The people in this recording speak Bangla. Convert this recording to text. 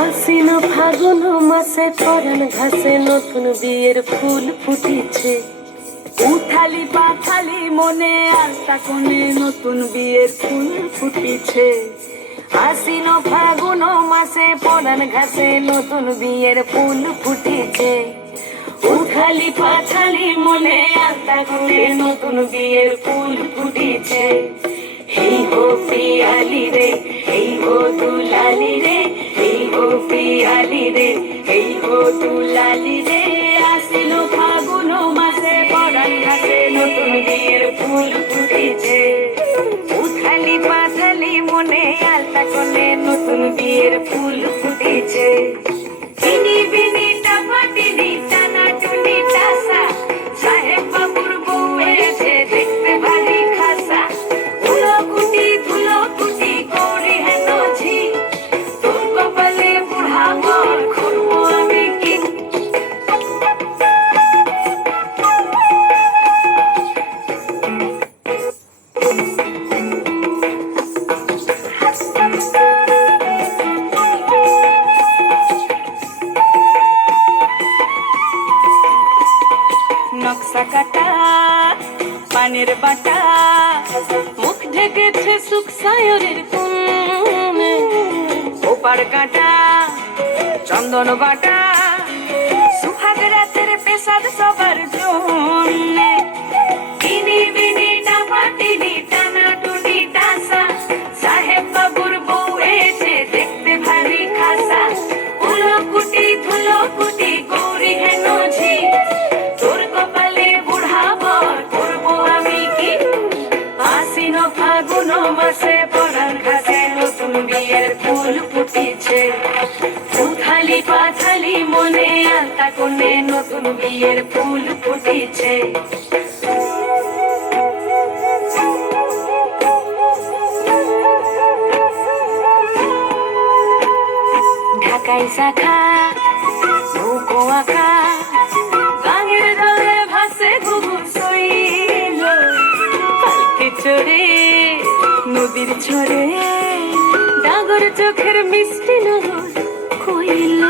আশ্বিন ফাগুন মাসে পরাণ ঘাসে নতুন বিয়ের ফুল ফুটিছে। উথালি পাথালি মনে আলতা কোণে নতুন বিয়ের ফুল ফুটিছে। আশ্বিন ফাগুন মাসে পরাণ ঘাসে নতুন বিয়ের ফুল ফুটিছে। উথালি পাথালি মনে আলতা কোণে নতুন বিয়ের ফুল ফুটিছে। এই গো পিয়ালি রে, এই গো দুলালি রে, এই গো পিয়ালি রে, এই গো দুলালি রে। আশ্বিন ফাগুন মাসে পরাণ ঘাসে নতুন বিয়ের ফুল ফুটিছে। উথালি পাথালি মনে আলতা কোণে নতুন বিয়ের ফুল ফুটিছে। বিনি বিনি টাপাটিনি টানা টুনি টাসা, সাহেব বাবুর বউ এসে দেখতে ভারী খাসা। ধুলো কুটি করি হেন ঝি, তোর কপালে বুড়া বর করবো আমি কি। নকশা কাটা পানের বাটা, মুখ ঢেকেছে সুখ সায়রের কোণে। ওপার কাটা চন্দন বাটা, সুহাগ রাতের পেশাদ সবার জন্যে। বিনি বিনি টাপাটিনি টানা টুনি টাসা, সাহেব বাবুর বউ এসে দেখতে ভারী খাসা। ধুলো কুটি গৌরী হেন ঝি, তোর কপালে বুড়া বর করবো আমি কি। আশ্বিন ফাগুন মাসে পরাণ ঘাসে নতুন বিয়ের ফুল ফুটিছে। উথালি পাথালি মনে আলতা কোণে নতুন বিয়ের ফুল ফুটিছে। ঢাকাই শাখা নৌকো আঁকা, গাঙের জলে ভাসে ঘুঘু শৈল। পালকি চড়ে নদীর ঝরে, ডাগর চোখের মিষ্টি নগর কইল।